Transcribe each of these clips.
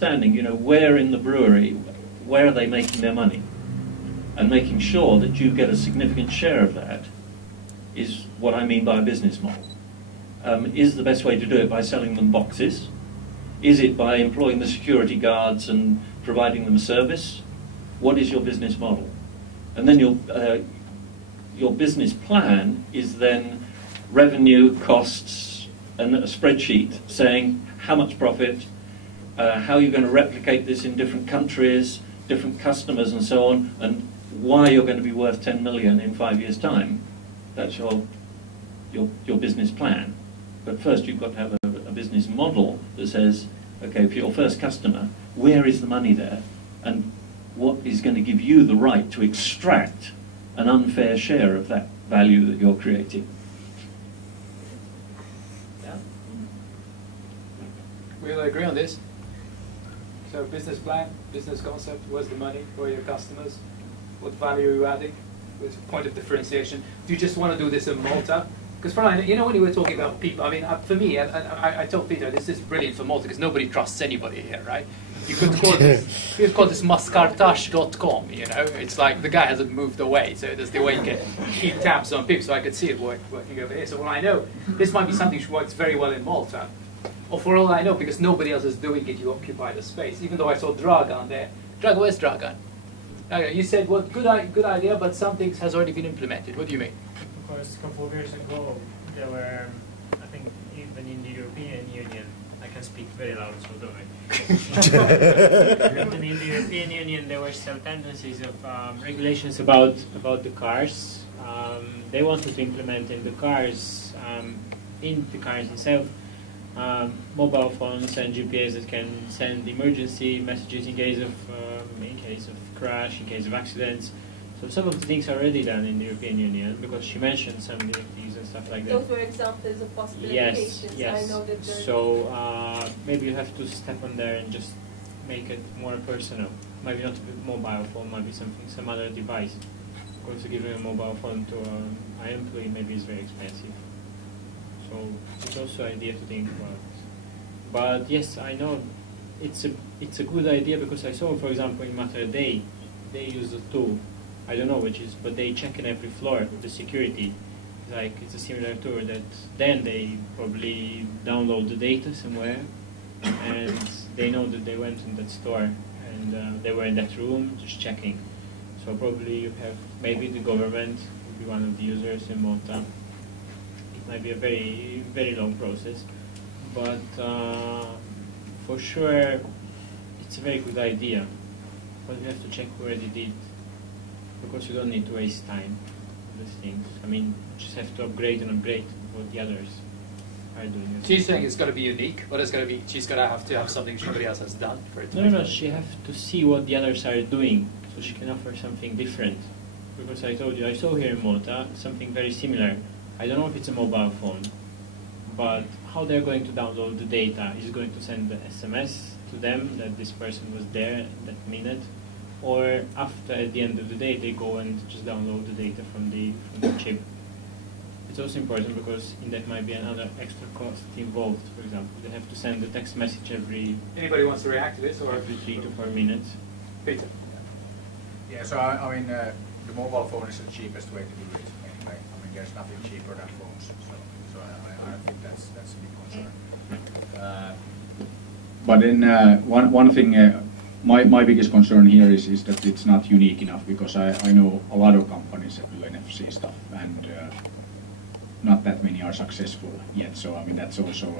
understanding, you know, where in the brewery, where are they making their money? And making sure that you get a significant share of that is what I mean by a business model. Is the best way to do it by selling them boxes? Is it by employing the security guards and providing them a service? What is your business model? And then your business plan is then revenue, costs, and a spreadsheet saying how much profit, how you're going to replicate this in different countries, different customers and so on, and why you're going to be worth 10 million in 5 years' time. That's your business plan. But first you've got to have a business model that says, okay, for your first customer, where is the money there? And what is going to give you the right to extract an unfair share of that value that you're creating? Yeah. We'll agree on this. So business plan, business concept, where's the money, where are your customers, what value are you adding, what's the point of differentiation? Do you just want to do this in Malta? Because you know, when you were talking about people, I mean, for me, I told Peter, this is brilliant for Malta because nobody trusts anybody here, right? You could call this mascartash.com, you know? It's like the guy hasn't moved away, so there's the way you can keep tabs on people, so I could see it working over here. So when I know, this might be something which works very well in Malta, or for all I know, because nobody else is doing it, you occupy the space. Even though I saw Dragan there. Dragan, where's Dragan? Okay, you said, well, good idea, but some things has already been implemented. What do you mean? Of course, a couple of years ago, there were, I think, even in the European Union, I can speak very loud, so don't I? Even in the European Union, there were some tendencies of regulations about the cars. They wanted to implement in the cars itself, mobile phones and GPS that can send emergency messages in case of crash, in case of accidents. So some of the things are already done in the European Union, because she mentioned some directives and stuff like that. Those were examples of possible applications. Yes. I know that. So maybe you have to step on there and just make it more personal. Maybe not a mobile phone, maybe some other device. Because giving a mobile phone to an employee maybe is very expensive. So it's also an idea to think about. But yes, I know it's a good idea, because I saw, for example, in Matter they use a tool. I don't know which is, but they check in every floor with the security. Like, it's a similar tool that then they probably download the data somewhere, and they know that they went in that store and they were in that room just checking. So probably you have, maybe the government will be one of the users in Malta. It might be a very, very long process, but for sure it's a very good idea. But you have to check who already did, because you don't need to waste time on these things. I mean, you just have to upgrade and upgrade what the others are doing. She's saying it's got to be unique, but it's got to be, she's got to have something somebody else has done for it. No, she has to see what the others are doing, so she can offer something different. Because I told you, I saw here in Malta something very similar. I don't know if it's a mobile phone, but how they're going to download the data is going to send the SMS to them that this person was there that minute, or after, at the end of the day, they go and just download the data from the chip. It's also important because in that might be another extra cost involved. For example, they have to send a text message every... Anybody wants to react to this? Or every 3 to 4 minutes. Peter. Yeah, so I mean, the mobile phone is the cheapest way to do it anyway. I mean, there's nothing cheaper than phones, so I think that's a big concern. But then one thing, my biggest concern here is that it's not unique enough, because I know a lot of companies that do NFC stuff, and not that many are successful yet. So I mean, that's also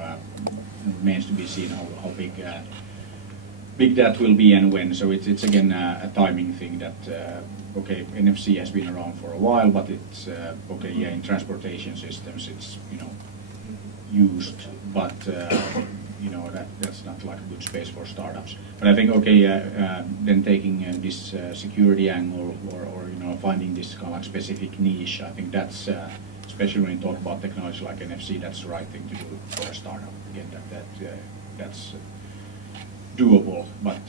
remains to be seen how big that will be and when. So it's again a timing thing that okay, NFC has been around for a while, but it's okay, yeah, in transportation systems it's, you know, used, but you know, that's not like a good space for startups. But I think, okay, then taking this security angle, or you know, finding this kind of like specific niche, I think that's especially when you talk about technology like NFC, that's the right thing to do for a startup. Again, that's doable. But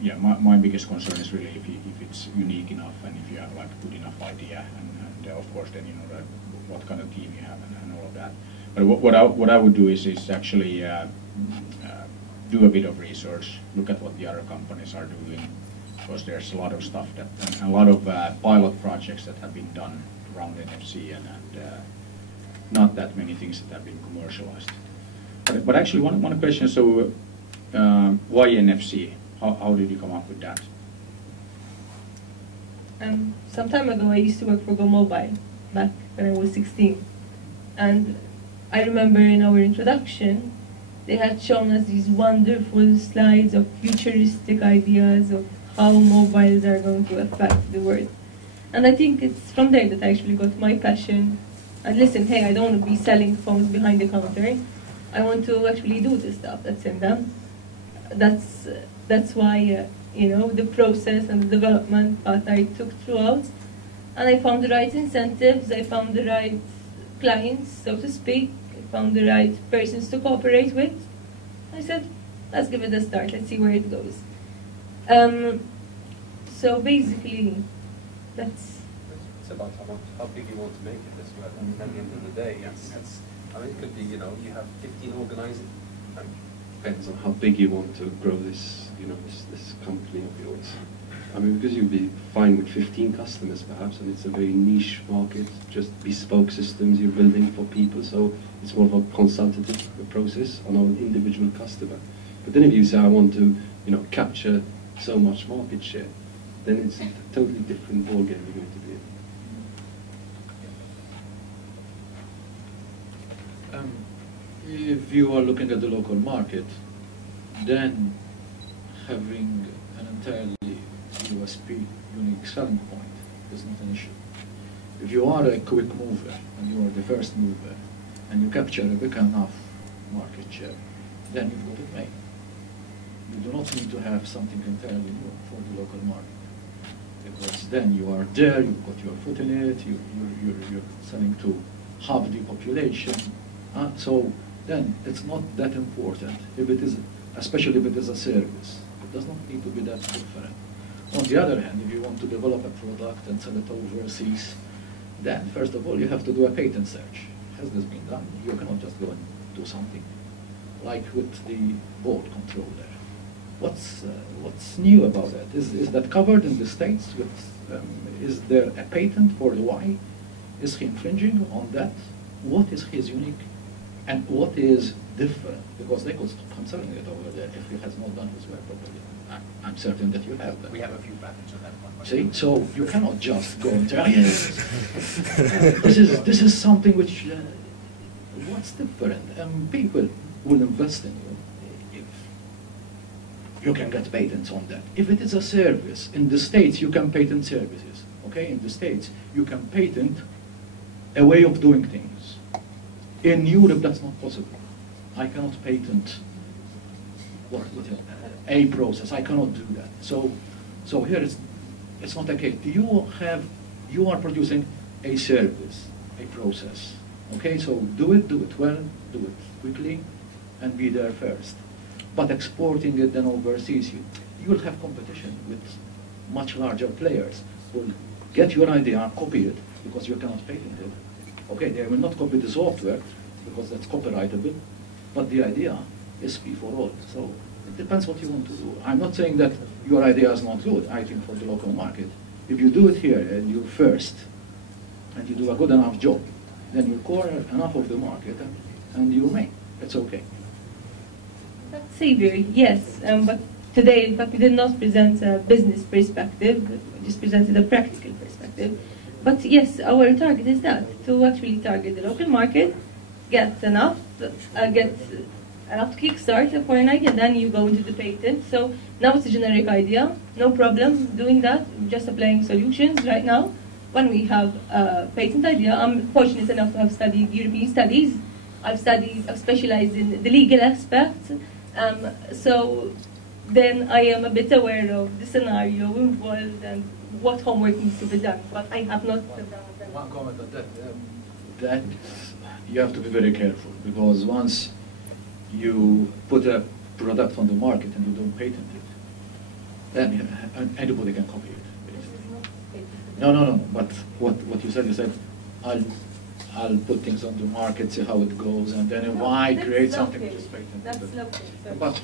yeah, my biggest concern is really if it's unique enough, and if you have like a good enough idea, and of course then, you know, what kind of team you have and all of that. But what I would do is actually do a bit of research, look at what the other companies are doing, because there's a lot of stuff that, and a lot of pilot projects that have been done around NFC, and not that many things that have been commercialized. But actually, one question, so why NFC? How did you come up with that? Some time ago, I used to work for Go Mobile, back when I was 16. And I remember in our introduction, they had shown us these wonderful slides of futuristic ideas of how mobiles are going to affect the world. And I think it's from there that I actually got my passion. And listen, hey, I don't want to be selling phones behind the counter. I want to actually do the stuff that's in them. That's why, the process and the development path I took throughout. And I found the right incentives, I found the right clients, so to speak, I found the right persons to cooperate with. I said, let's give it a start, let's see where it goes. So basically, that's... It's about how big you want to make it as well. I mean, at the end of the day, it could be, you have 15 organizing. Depends on how big you want to grow this, this company of yours. I mean, because you'll be fine with 15 customers perhaps, and it's a very niche market, just bespoke systems you're building for people, so it's more of a consultative process on our individual customer. But then if you say, I want to, capture so much market share, then it's a totally different ballgame you're going to be in. If you are looking at the local market, then having an entirely USP, unique selling point, is not an issue. If you are a quick mover, and you are the first mover, and you capture a big enough market share, then you've got it made. You do not need to have something entirely new for the local market, because then you are there, you've got your foot in it, you're selling to half the population, so then it's not that important, if it is, especially if it is a service. It does not need to be that different. On the other hand, if you want to develop a product and sell it overseas, then first of all you have to do a patent search. Has this been done? You cannot just go and do something. Like with the board controller. What's new about that? Is that covered in the States? Is there a patent for the why? Is he infringing on that? What is his unique? And what is different? Because they could stop him selling it over there if he has not done his work properly. I'm certain that you have that. We have a few patents on that one. See, so you cannot just go and say, oh, yes, this is something which, what's different? People will invest in you if you can get patents on that. If it is a service, in the States you can patent services, okay? In the States you can patent a way of doing things. In Europe that's not possible. I cannot patent a process. I cannot do that. So here it's not okay. You are producing a service, a process. Okay, so do it well, do it quickly, and be there first. But exporting it then overseas, you will have competition with much larger players who will get your idea and copy it because you cannot patent it. Okay, they will not copy the software because that's copyrightable, but the idea is free for all. So it depends what you want to do. I'm not saying that your idea is not good. I think for the local market, if you do it here and you're first, and you do a good enough job, then you corner enough of the market and you make. It's okay. Xavier, yes, but today, in fact, we did not present a business perspective, we just presented a practical perspective. But yes, our target is that, to actually target the local market, get enough to kickstart for an idea, then you go into the patent. So now it's a generic idea, no problem doing that, just applying solutions right now. When we have a patent idea, I'm fortunate enough to have studied European studies. I've specialized in the legal aspect. So then I am a bit aware of the scenario involved and what homework needs to be done. But I have not done that. One comment on that. That you have to be very careful, because once you put a product on the market and you don't patent it, then anybody can copy it. No. But what you said, I'll put things on the market, see how it goes, and then if I create something which is patented. That's local. But